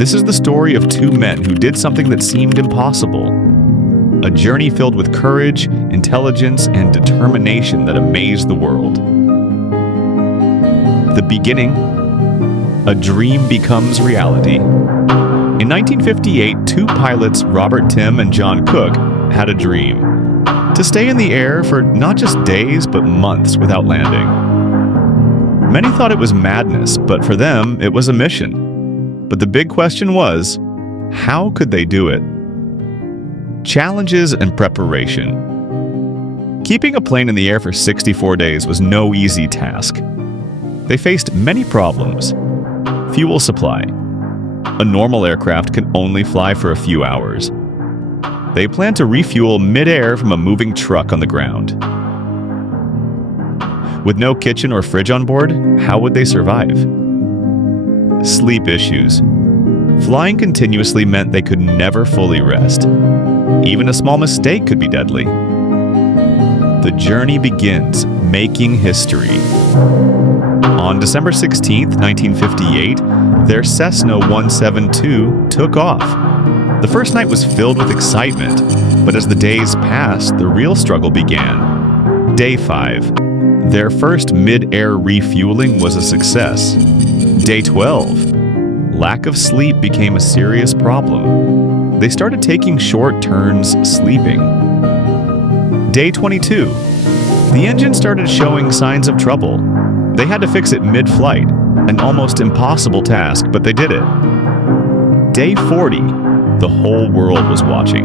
This is the story of two men who did something that seemed impossible. A journey filled with courage, intelligence, and determination that amazed the world. The beginning, a dream becomes reality. In 1958, two pilots, Robert Timm and John Cook, had a dream: to stay in the air for not just days, but months without landing. Many thought it was madness, but for them, it was a mission. But the big question was, how could they do it? Challenges and preparation. Keeping a plane in the air for 64 days was no easy task. They faced many problems. Fuel supply. A normal aircraft can only fly for a few hours. They planned to refuel mid-air from a moving truck on the ground. With no kitchen or fridge on board, how would they survive? Sleep issues. Flying continuously meant they could never fully rest. Even a small mistake could be deadly. The journey begins, making history. On December 16, 1958, their Cessna 172 took off. The first night was filled with excitement, but as the days passed, the real struggle began. Day 5. Their first mid-air refueling was a success. Day 12. Lack of sleep became a serious problem. They started taking short turns sleeping. Day 22. The engine started showing signs of trouble. They had to fix it mid-flight, an almost impossible task, but they did it. Day 40. The whole world was watching.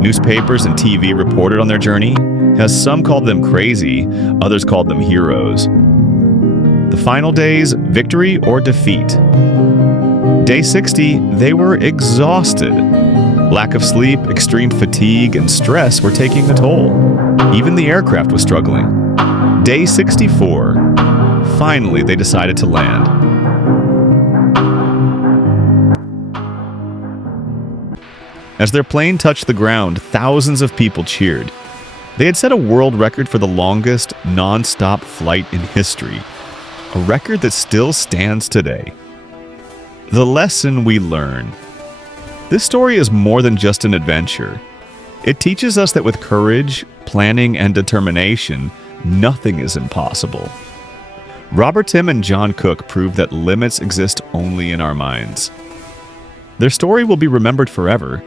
Newspapers and TV reported on their journey, as some called them crazy, others called them heroes. The final days, victory or defeat. Day 60, they were exhausted. Lack of sleep, extreme fatigue, and stress were taking a toll. Even the aircraft was struggling. Day 64, finally they decided to land. As their plane touched the ground, thousands of people cheered. They had set a world record for the longest non-stop flight in history, a record that still stands today. The lesson we learn. This story is more than just an adventure. It teaches us that with courage, planning, and determination, nothing is impossible. Robert Timm and John Cook proved that limits exist only in our minds. Their story will be remembered forever,